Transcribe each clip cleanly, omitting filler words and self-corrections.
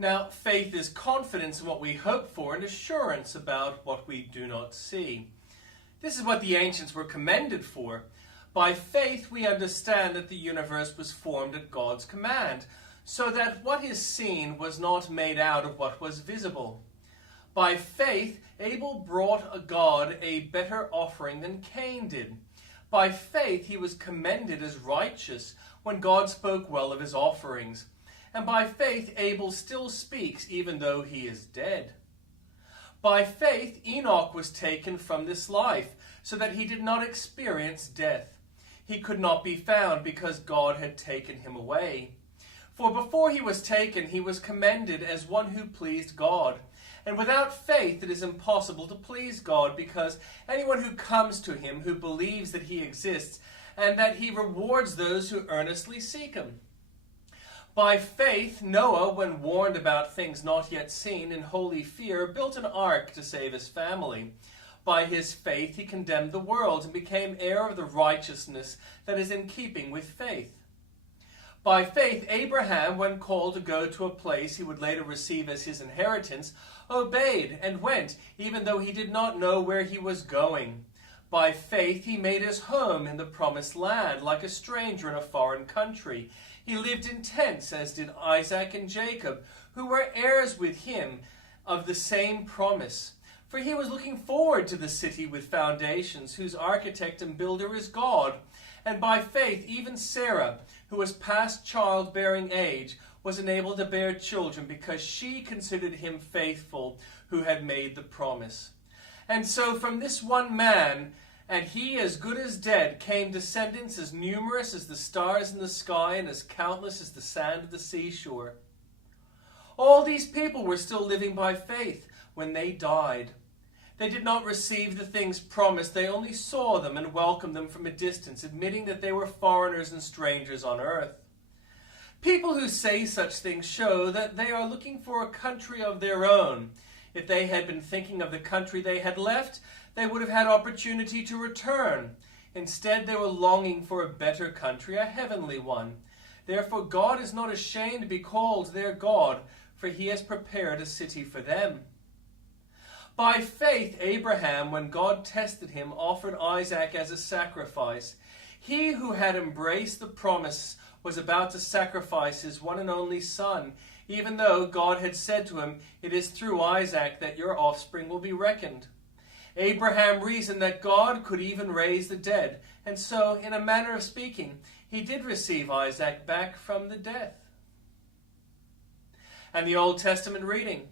Now, faith is confidence in what we hope for and assurance about what we do not see. This is what the ancients were commended for. By faith, we understand that the universe was formed at God's command, so that what is seen was not made out of what was visible. By faith, Abel brought God a better offering than Cain did. By faith, he was commended as righteous when God spoke well of his offerings. And by faith, Abel still speaks even though he is dead. By faith, Enoch was taken from this life, so that he did not experience death. He could not be found because God had taken him away. For before he was taken, he was commended as one who pleased God. And without faith, it is impossible to please God, because anyone who comes to him, who believes that he exists, and that he rewards those who earnestly seek him. By faith, Noah, when warned about things not yet seen, in holy fear, built an ark to save his family. By his faith, he condemned the world and became heir of the righteousness that is in keeping with faith. By faith, Abraham, when called to go to a place he would later receive as his inheritance, obeyed and went, even though he did not know where he was going. By faith, he made his home in the promised land, like a stranger in a foreign country. He lived in tents, as did Isaac and Jacob, who were heirs with him of the same promise. For he was looking forward to the city with foundations, whose architect and builder is God. And by faith, even Sarah, who was past childbearing age, was enabled to bear children, because she considered him faithful who had made the promise. And so from this one man, and he as good as dead, came descendants as numerous as the stars in the sky and as countless as the sand of the seashore. All these people were still living by faith when they died. They did not receive the things promised. They only saw them and welcomed them from a distance, admitting that they were foreigners and strangers on earth. People who say such things show that they are looking for a country of their own. If they had been thinking of the country they had left, they would have had opportunity to return. Instead, they were longing for a better country, a heavenly one. Therefore, God is not ashamed to be called their God, for he has prepared a city for them. By faith, Abraham, when God tested him, offered Isaac as a sacrifice. He who had embraced the promise was about to sacrifice his one and only son, even though God had said to him, "It is through Isaac that your offspring will be reckoned." Abraham reasoned that God could even raise the dead, and so, in a manner of speaking, he did receive Isaac back from the death. And the Old Testament reading.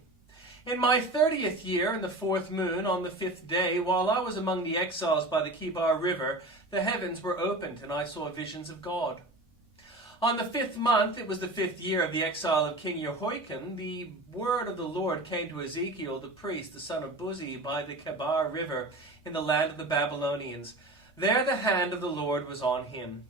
In my 30th year, in the 4th moon, on the 5th day, while I was among the exiles by the Kibar River, the heavens were opened, and I saw visions of God. On the 5th month, it was the 5th year of the exile of King Jehoiakim, the word of the Lord came to Ezekiel the priest, the son of Buzi, by the Kibar River, in the land of the Babylonians. There the hand of the Lord was on him.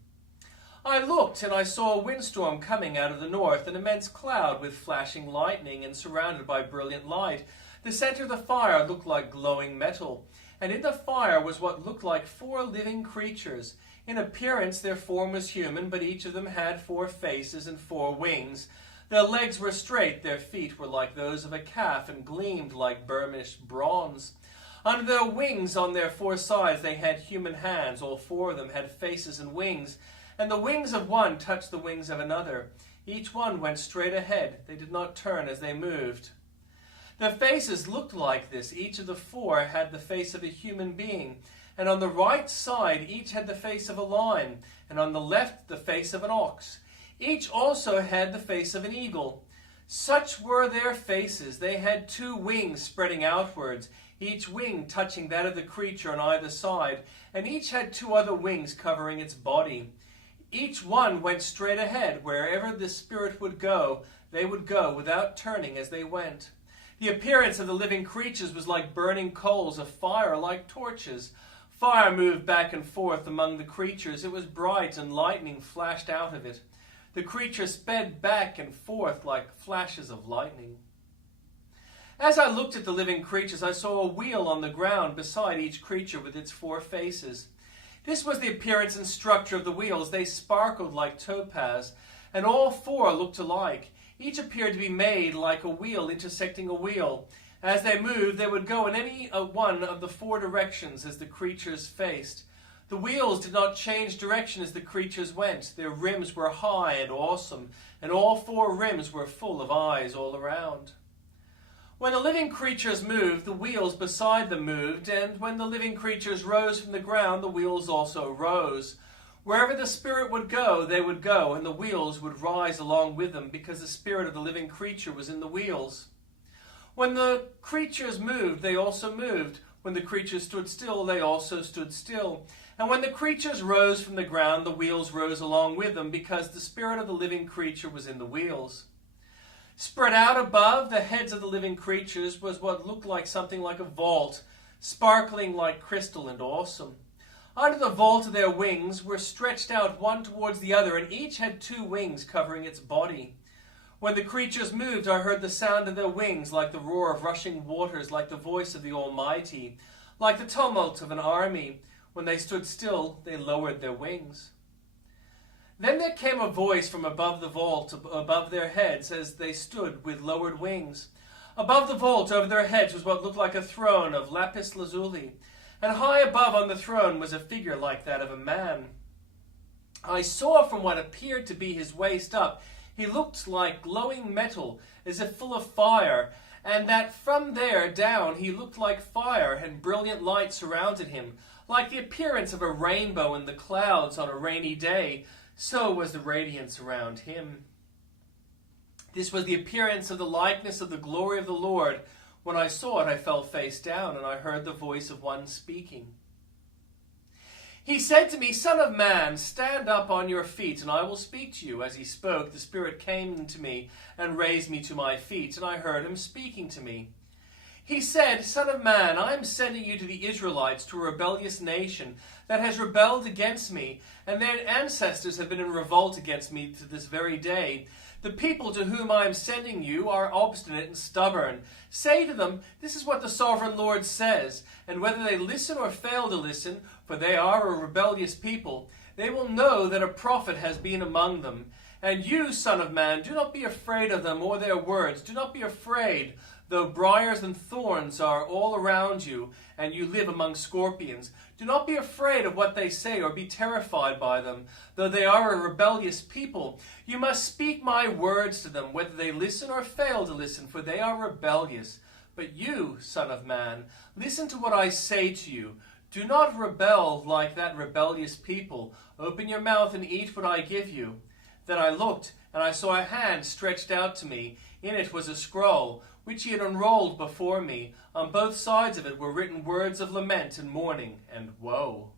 I looked, and I saw a windstorm coming out of the north, an immense cloud with flashing lightning and surrounded by brilliant light. The center of the fire looked like glowing metal, and in the fire was what looked like 4 living creatures. In appearance their form was human, but each of them had 4 faces and 4 wings. Their legs were straight, their feet were like those of a calf and gleamed like burnished bronze. Under their wings on their 4 sides they had human hands. All 4 of them had faces and wings, and the wings of one touched the wings of another. Each one went straight ahead. They did not turn as they moved. Their faces looked like this. Each of the 4 had the face of a human being, and on the right side each had the face of a lion, and on the left the face of an ox. Each also had the face of an eagle. Such were their faces. They had 2 wings spreading outwards, each wing touching that of the creature on either side, and each had 2 other wings covering its body. Each one went straight ahead. Wherever the spirit would go, they would go without turning as they went. The appearance of the living creatures was like burning coals of fire, like torches. Fire moved back and forth among the creatures. It was bright, and lightning flashed out of it. The creatures sped back and forth like flashes of lightning. As I looked at the living creatures, I saw a wheel on the ground beside each creature with its 4 faces. This was the appearance and structure of the wheels. They sparkled like topaz, and all 4 looked alike. Each appeared to be made like a wheel intersecting a wheel. As they moved, they would go in any one of the four directions as the creatures faced. The wheels did not change direction as the creatures went. Their rims were high and awesome, and all four rims were full of eyes all around. When the living creatures moved, the wheels beside them moved, and when the living creatures rose from the ground, the wheels also rose. Wherever the Spirit would go, they would go, and the wheels would rise along with them, because the spirit of the living creature was in the wheels. When the creatures moved, they also moved. When the creatures stood still, they also stood still. And when the creatures rose from the ground, the wheels rose along with them, because the spirit of the living creature was in the wheels. Spread out above the heads of the living creatures was what looked like something like a vault, sparkling like crystal and awesome. Under the vault of their wings were stretched out one towards the other, and each had two wings covering its body. When the creatures moved, I heard the sound of their wings, like the roar of rushing waters, like the voice of the Almighty, like the tumult of an army. When they stood still, they lowered their wings. Then there came a voice from above the vault, above their heads, as they stood with lowered wings. Above the vault, over their heads, was what looked like a throne of lapis lazuli, and high above on the throne was a figure like that of a man. I saw from what appeared to be his waist up, he looked like glowing metal, as if full of fire, and that from there down he looked like fire, and brilliant light surrounded him. Like the appearance of a rainbow in the clouds on a rainy day, so was the radiance around him. This was the appearance of the likeness of the glory of the Lord. When I saw it, I fell face down, and I heard the voice of one speaking. He said to me, "Son of man, stand up on your feet, and I will speak to you." As he spoke, the Spirit came into me and raised me to my feet, and I heard him speaking to me. He said, "Son of man, I am sending you to the Israelites, to a rebellious nation that has rebelled against me, and their ancestors have been in revolt against me to this very day. The people to whom I am sending you are obstinate and stubborn. Say to them, 'This is what the sovereign Lord says,' and whether they listen or fail to listen, for they are a rebellious people, they will know that a prophet has been among them. And you, son of man, do not be afraid of them or their words. Do not be afraid, though briars and thorns are all around you, and you live among scorpions. Do not be afraid of what they say or be terrified by them, though they are a rebellious people. You must speak my words to them, whether they listen or fail to listen, for they are rebellious. But you, son of man, listen to what I say to you. Do not rebel like that rebellious people. Open your mouth and eat what I give you." Then I looked, and I saw a hand stretched out to me. In it was a scroll, which he had unrolled before me. On both sides of it were written words of lament and mourning and woe.